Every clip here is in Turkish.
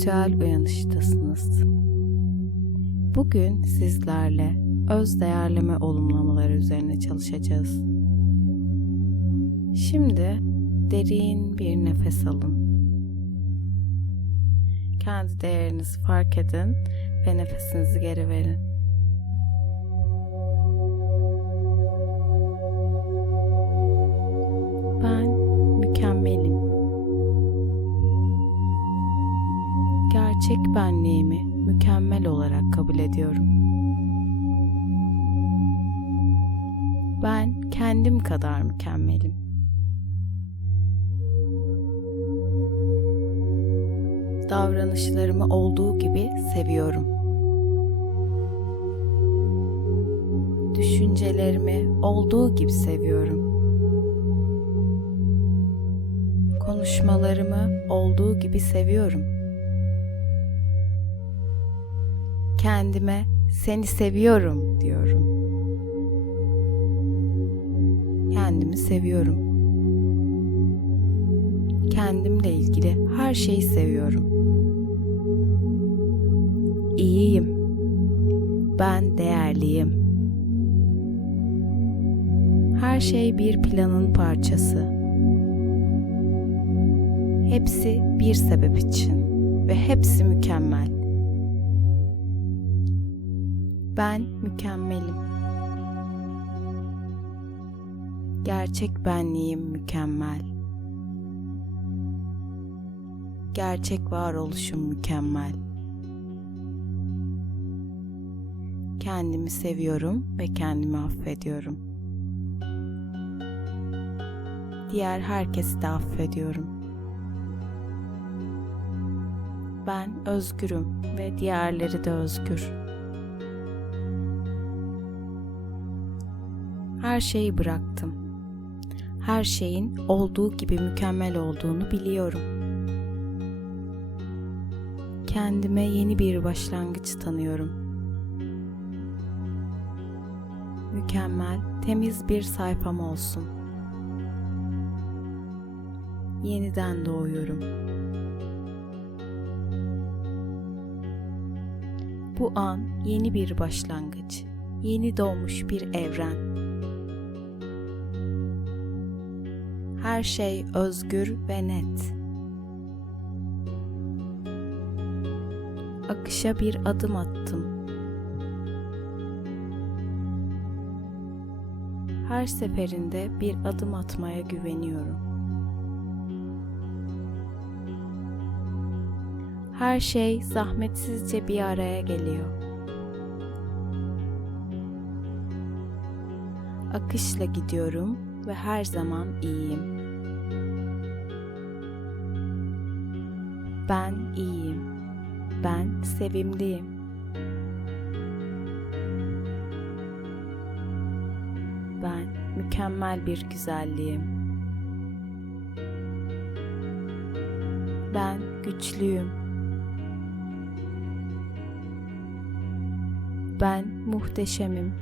ritüel uyanıştasınız. Bugün sizlerle öz değerleme olumlamaları üzerine çalışacağız. Şimdi derin bir nefes alın. Kendi değerinizi fark edin ve nefesinizi geri verin. Kabul ediyorum. Ben kendim kadar mükemmelim. Davranışlarımı olduğu gibi seviyorum. Düşüncelerimi olduğu gibi seviyorum. Konuşmalarımı olduğu gibi seviyorum. Kendime seni seviyorum diyorum. Kendimi seviyorum. Kendimle ilgili her şeyi seviyorum. İyiyim. Ben değerliyim. Her şey bir planın parçası. Hepsi bir sebep için ve hepsi mükemmel. Ben mükemmelim. Gerçek benliğim mükemmel. Gerçek varoluşum mükemmel. Kendimi seviyorum ve kendimi affediyorum. Diğer herkesi de affediyorum. Ben özgürüm ve diğerleri de özgür. Her şeyi bıraktım. Her şeyin olduğu gibi mükemmel olduğunu biliyorum. Kendime yeni bir başlangıç tanıyorum. Mükemmel, temiz bir sayfam olsun. Yeniden doğuyorum. Bu an yeni bir başlangıç, yeni doğmuş bir evren. Her şey özgür ve net. Akışa bir adım attım. Her seferinde bir adım atmaya güveniyorum. Her şey zahmetsizce bir araya geliyor. Akışla gidiyorum ve her zaman iyiyim. Ben iyiyim. Ben sevimliyim. Ben mükemmel bir güzelliğim. Ben güçlüyüm. Ben muhteşemim.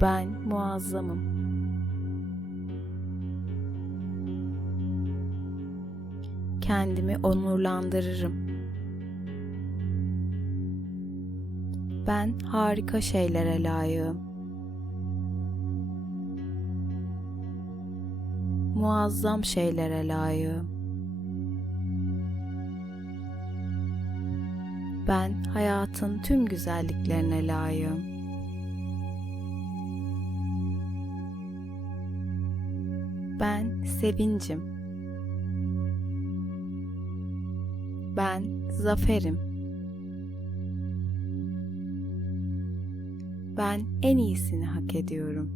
Ben muazzamım. Kendimi onurlandırırım. Ben harika şeylere layığım. Muazzam şeylere layığım. Ben hayatın tüm güzelliklerine layığım. Ben sevincim. Ben zaferim. Ben en iyisini hak ediyorum.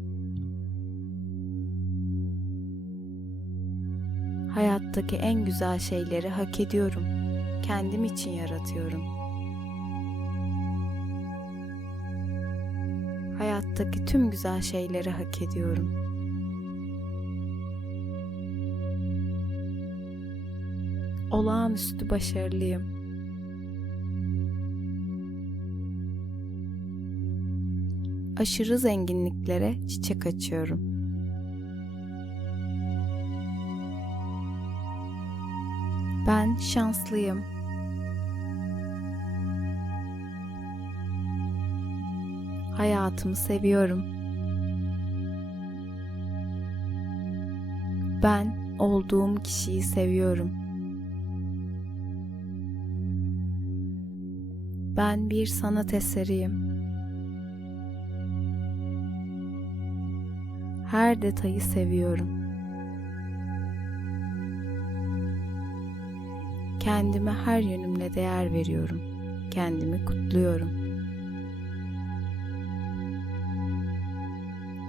Hayattaki en güzel şeyleri hak ediyorum. Kendim için yaratıyorum. Hayattaki tüm güzel şeyleri hak ediyorum. Olağanüstü başarılıyım. Aşırı zenginliklere çiçek açıyorum. Ben şanslıyım. Hayatımı seviyorum. Ben olduğum kişiyi seviyorum. Ben bir sanat eseriyim. Her detayı seviyorum. Kendime her yönümle değer veriyorum. Kendimi kutluyorum.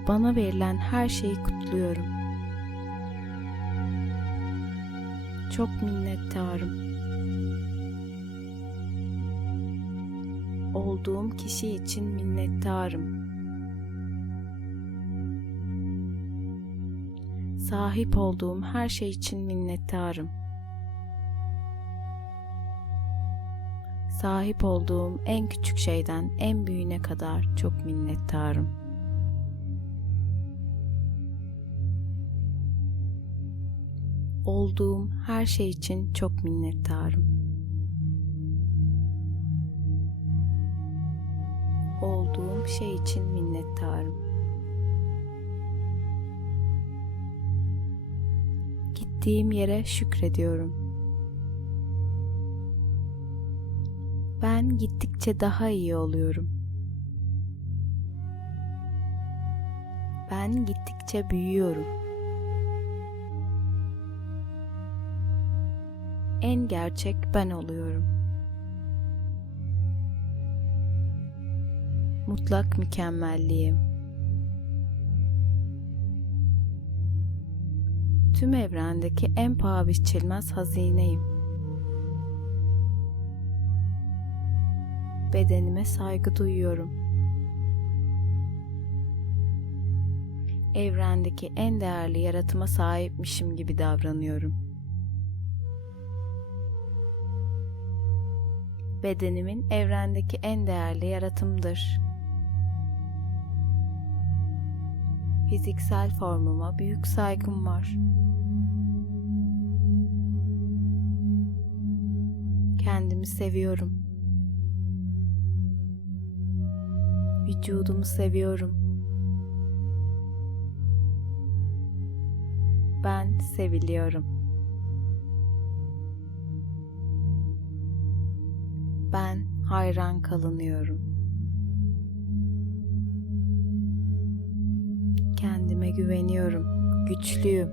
Bana verilen her şeyi kutluyorum. Çok minnettarım. Olduğum kişi için minnettarım. Sahip olduğum her şey için minnettarım. Sahip olduğum en küçük şeyden en büyüğüne kadar çok minnettarım. Olduğum her şey için çok minnettarım. Olduğum şey için minnettarım. Gittiğim yere şükrediyorum. Ben gittikçe daha iyi oluyorum. Ben gittikçe büyüyorum. En gerçek ben oluyorum. Mutlak mükemmelliyim. Tüm evrendeki en paha biçilmez hazineyim. Bedenime saygı duyuyorum. Evrendeki en değerli yaratıma sahipmişim gibi davranıyorum. Bedenimin evrendeki en değerli yaratımdır. Fiziksel formuma büyük saygım var. Kendimi seviyorum. Vücudumu seviyorum. Ben seviliyorum. Ben hayran kalınıyorum. Kendime güveniyorum. Güçlüyüm.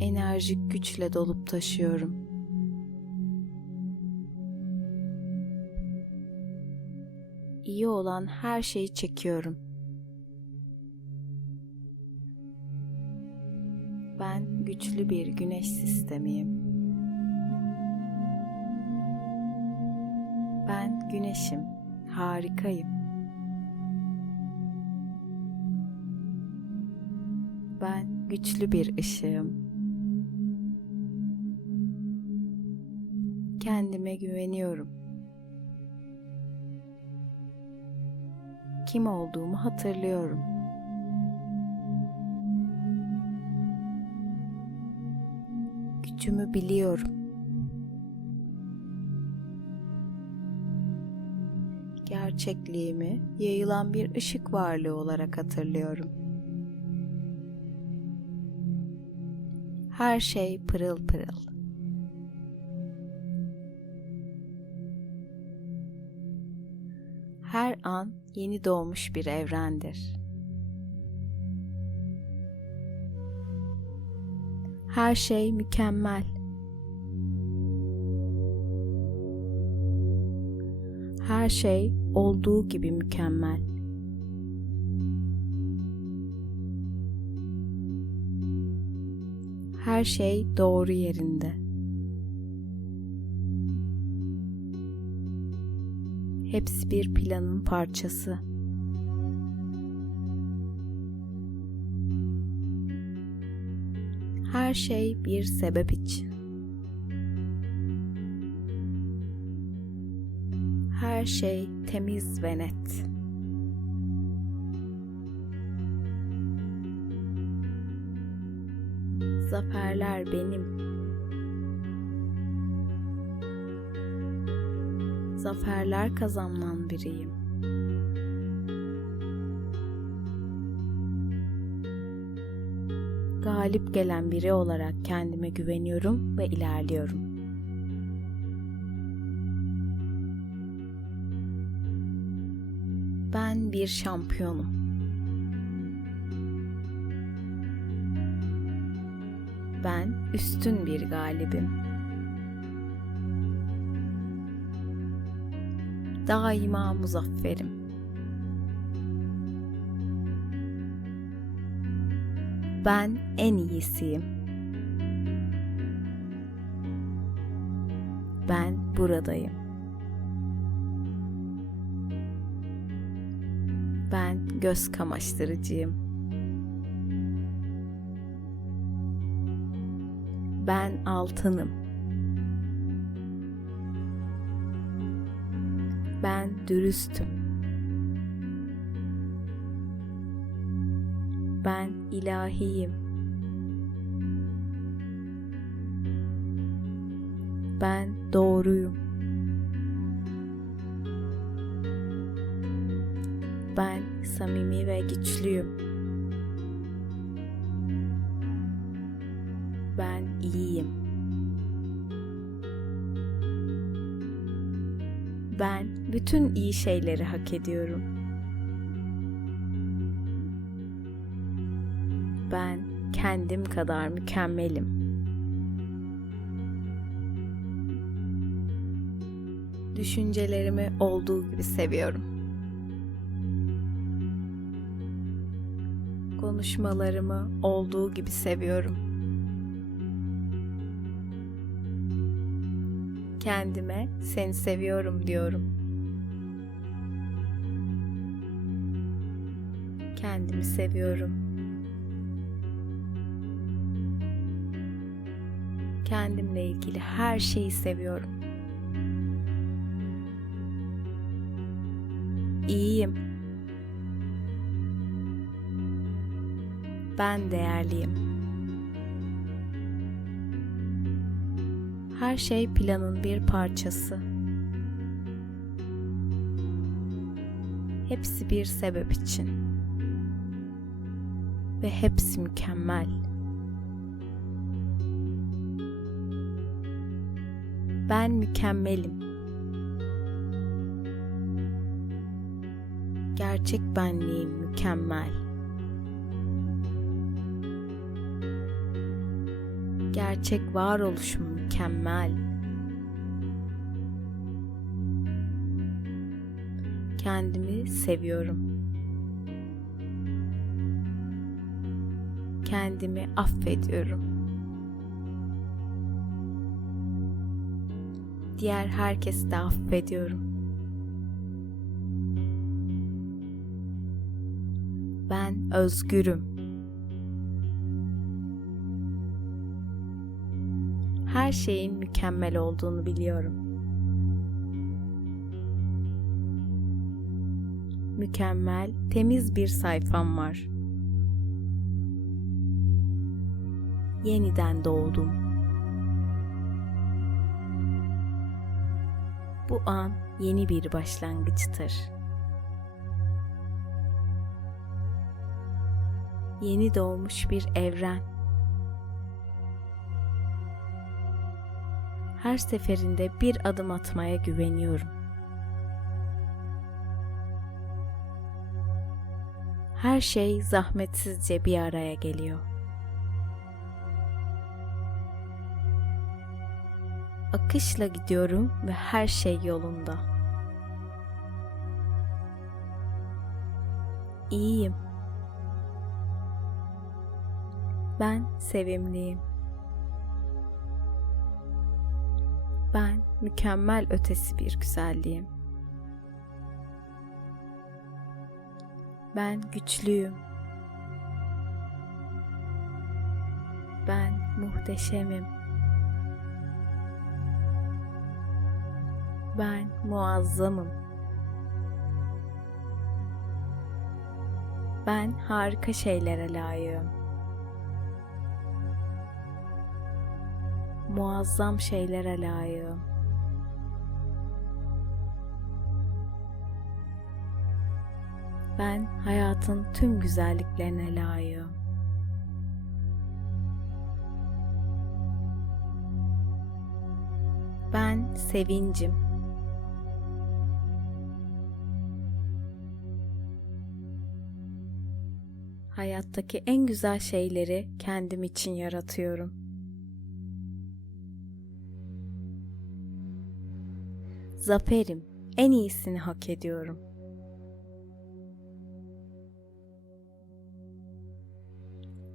Enerjik güçle dolup taşıyorum. İyi olan her şeyi çekiyorum. Ben güçlü bir güneş sistemiyim. Ben güneşim, harikayım. Ben güçlü bir ışığım. Kendime güveniyorum. Kim olduğumu hatırlıyorum. Gücümü biliyorum. Gerçekliğimi yayılan bir ışık varlığı olarak hatırlıyorum. Her şey pırıl pırıl. Her an yeni doğmuş bir evrendir. Her şey mükemmel. Her şey olduğu gibi mükemmel. Her şey doğru yerinde. Hepsi bir planın parçası. Her şey bir sebep için. Şey temiz ve net. Zaferler benim. Zaferler kazanan biriyim. Galip gelen biri olarak kendime güveniyorum ve ilerliyorum. Bir şampiyonum. Ben üstün bir galibim. Daima muzafferim. Ben en iyisiyim. Ben buradayım. Göz kamaştırıcıyım. Ben altınım. Ben dürüstüm. Ben ilahiyim. Güçlüyüm. Ben iyiyim. Ben bütün iyi şeyleri hak ediyorum. Ben kendim kadar mükemmelim. Düşüncelerimi olduğu gibi seviyorum. Konuşmalarımı olduğu gibi seviyorum. Kendime seni seviyorum diyorum. Kendimi seviyorum. Kendimle ilgili her şeyi seviyorum. İyiyim. Ben değerliyim. Her şey planın bir parçası. Hepsi bir sebep için. Ve hepsi mükemmel. Ben mükemmelim. Gerçek benliğim mükemmel. Gerçek varoluşum mükemmel. Kendimi seviyorum. Kendimi affediyorum. Diğer herkesi de affediyorum. Ben özgürüm. Her şeyin mükemmel olduğunu biliyorum. Mükemmel, temiz bir sayfam var. Yeniden doğdum. Bu an yeni bir başlangıçtır. Yeni doğmuş bir evren. Her seferinde bir adım atmaya güveniyorum. Her şey zahmetsizce bir araya geliyor. Akışla gidiyorum ve her şey yolunda. İyiyim. Ben sevimliyim. Ben mükemmel ötesi bir güzelliğim. Ben güçlüyüm. Ben muhteşemim. Ben muazzamım. Ben harika şeylere layığım. Muazzam şeylere layığım. Ben hayatın tüm güzelliklerine layığım. Ben sevincim. Hayattaki en güzel şeyleri kendim için yaratıyorum. Zaferim. En iyisini hak ediyorum.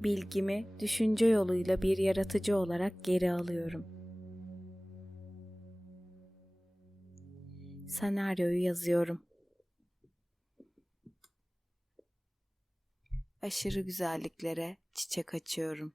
Bilgimi düşünce yoluyla bir yaratıcı olarak geri alıyorum. Senaryoyu yazıyorum. Aşırı güzelliklere çiçek açıyorum.